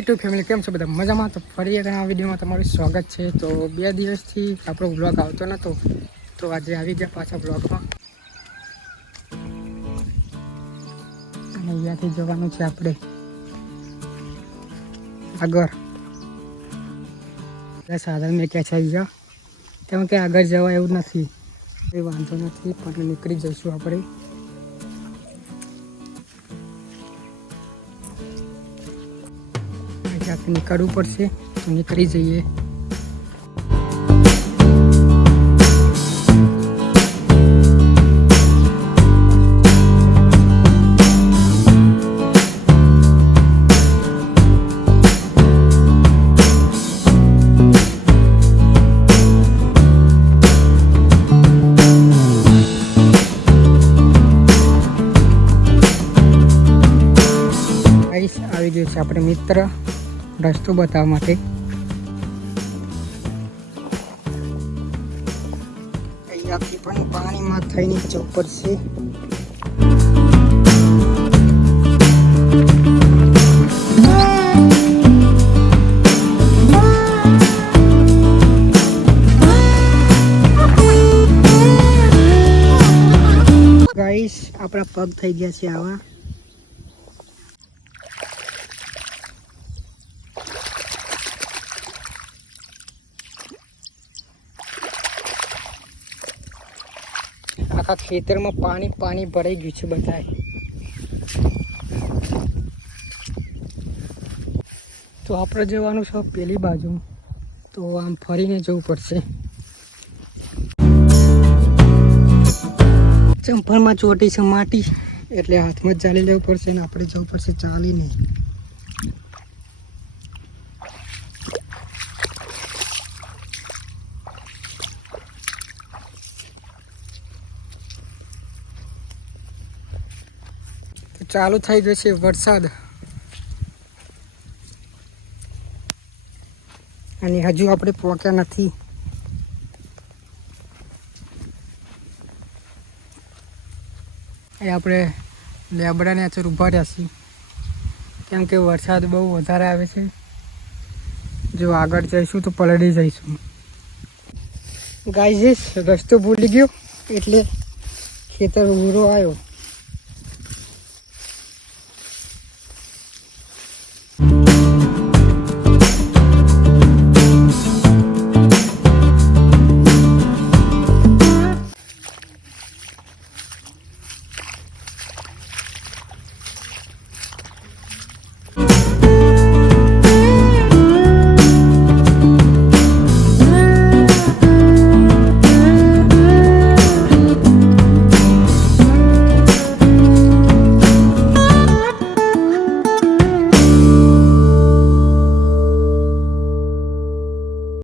YouTube family કેમ છો બધા મજામાં? તો ફરી એક આ વિડીયોમાં તમારું સ્વાગત છે. તો 2 દિવસથી આપણો વ્લોગ આવતો નહોતો, તો આજે આવી ગયા પાછા વ્લોગમાં. અને અહીંયાથી જવાનું છે આપણે આગળ. સાધન મેં ક્યાં છે આવી ગયા, કેમ કે આગળ જવા એવું નથી, એ વાંધો નથી, પણ નીકળી જઈશું આપણે. ત્યાંથી નીકળવું પડશે, તો નીકળી જઈએ. આવી ગયો છે આપણે મિત્ર રસ્તો બતાવવા માટે. અહીંયાથી પણ પાણીમાં થઈને જવું પડશે. ગાઈસ આપણા પગ થઈ ગયા છે આવા. આખા ખેતરમાં પાણી ભરાઈ ગયું છે બધાય. તો આપણે જવાનું છે પેલી બાજુ, તો આમ ફરીને જવું પડશે. ચંપલમાં ચોટી છે માટી, એટલે હાથમાં જ ચાલી લેવું પડશે ને આપણે જવું પડશે ચાલીને. ચાલુ થઈ જશે વરસાદ, અને હજુ આપણે પહોંચ્યા નથી. એ આપણે લેબડાને અચર ઊભા રહ્યા છીએ, કેમ કે વરસાદ બહુ વધારે આવે છે. જો આગળ જઈશું તો પલળી જઈશું. ગાઈઝ રસ્તો ભૂલી ગયો એટલે ખેતર ઉરો આવ્યો.